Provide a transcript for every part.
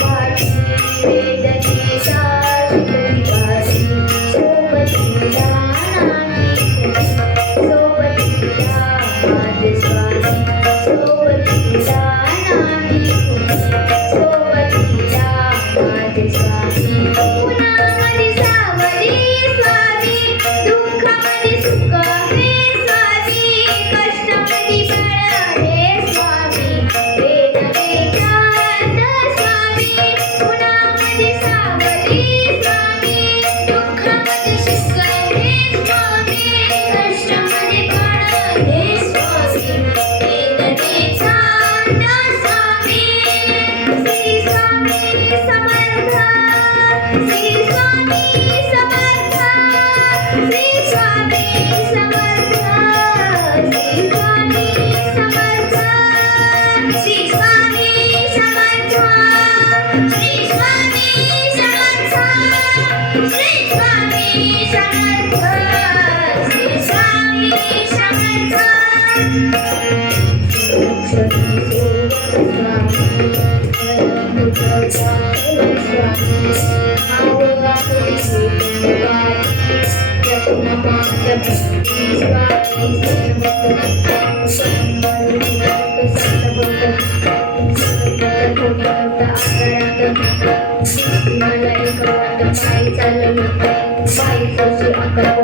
पाठी वेदनेच्या सुतळी सोबतीला नाही सोबतीला माझे स्वामी सोबतीला नाही सोबतीला माझे स्वामी उन्हामध्ये सावली स्वामी दुःखामध्ये सुख हे स्वामी कष्टामध्ये बळ हे स्वामी वेदनेच्या स्वामी उन्हामध्ये सावली स्वामी दुःखामध्ये सुख हे स्वामी कष्टामध्ये बळ हे स्वामी वेदनेचा स्वामी श्री स्वामी समर्थ श्री स्वामी समर्थ श्री स्वामी समर्थ श्री स्वामी समर्थ श्री स्वामी समर्थ श्री स्वामी समर्थ श्री स्वामी समर्थ श्री स्वामी समर्थ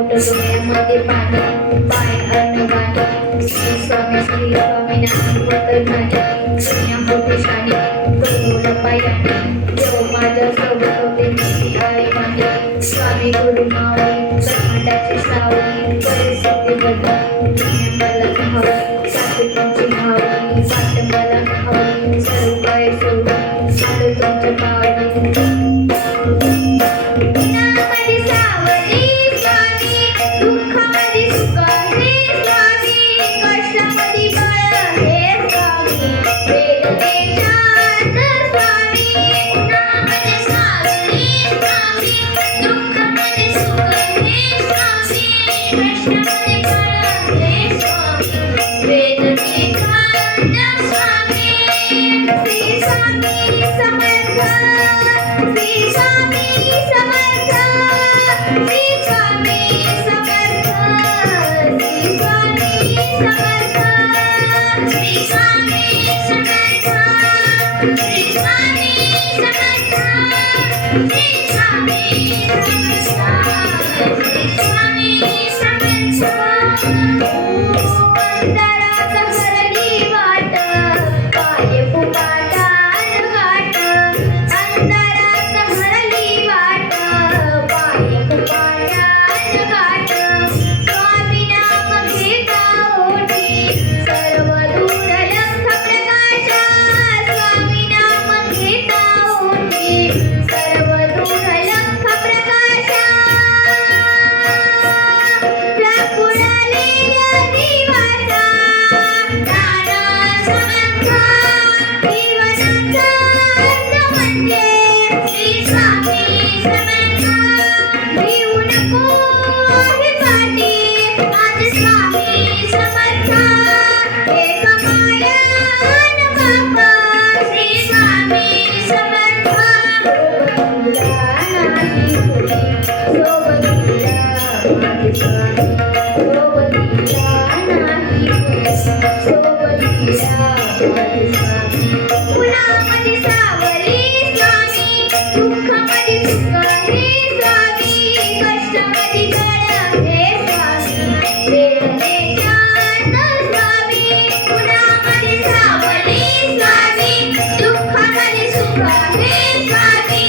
डोळ्यामध्ये पाणी पाय अनगाणी श्री स्वामी नाम वतनाने दुनिया मोठी शाणी करोड पायाने देव माझ्या सोबत होते निधी आई माझे स्वामी गुरु मावळी ब्रह्मांडाची सावली परिस्थिती बदल दुनिया मला हवी सासुकांची भावली वाट मला हवी सर्व काय सोडून आलो तुमच्या पावली उन्हामध्ये सावली स्वामी दुःखामध्ये सुख हे स्वामी कष्टामध्ये बळ हे स्वामी वेदनेच्या स्वामी उन्हामध्ये सावली स्वामी दुःखामध्ये सुख हे स्वामी कष्टामध्ये बळ हे स्वामी वेदनेच्या स्वामी श्री स्वामी समर्थ श्री स्वामी समर्थ श्री स्वामी समर्थ श्री स्वामी समर्थ श्री स्वामी समर्थ श्री स्वामी समर्थ श्री स्वामी समर्थ श्री स्वामी समर्थ अंतरात हरली वाट पाय फुटाटा घाट अंतरात हरली वाट पाय फुटाटा घाट स्वामी नाम घेता ओठी सर्व दूर लख प्रकाश स्वामी नाम घेता ओठी सर्व दूर लख प्रकाश प्रफुल्लेल्या दिवाचा दाना समर्थ जीवनाचा अर्थ म्हणजे श्री स्वामी समर्थ घेऊ नको हे पाठी माझे स्वामी समर्थ एक माया न बाबा श्री स्वामी समर्थ सोबतीला नाही सोबतीला माझे स्वामी सोबतीला नाही सोबतीला माझे स्वामी उन्हामध्ये सावली स्वामी दुःखामध्ये सुख हे स्वामी कष्टामध्ये बळ हे स्वामी वेदनेच्या स्वामी उन्हामध्ये सावली स्वामी दुःखामध्ये सुख हे स्वामी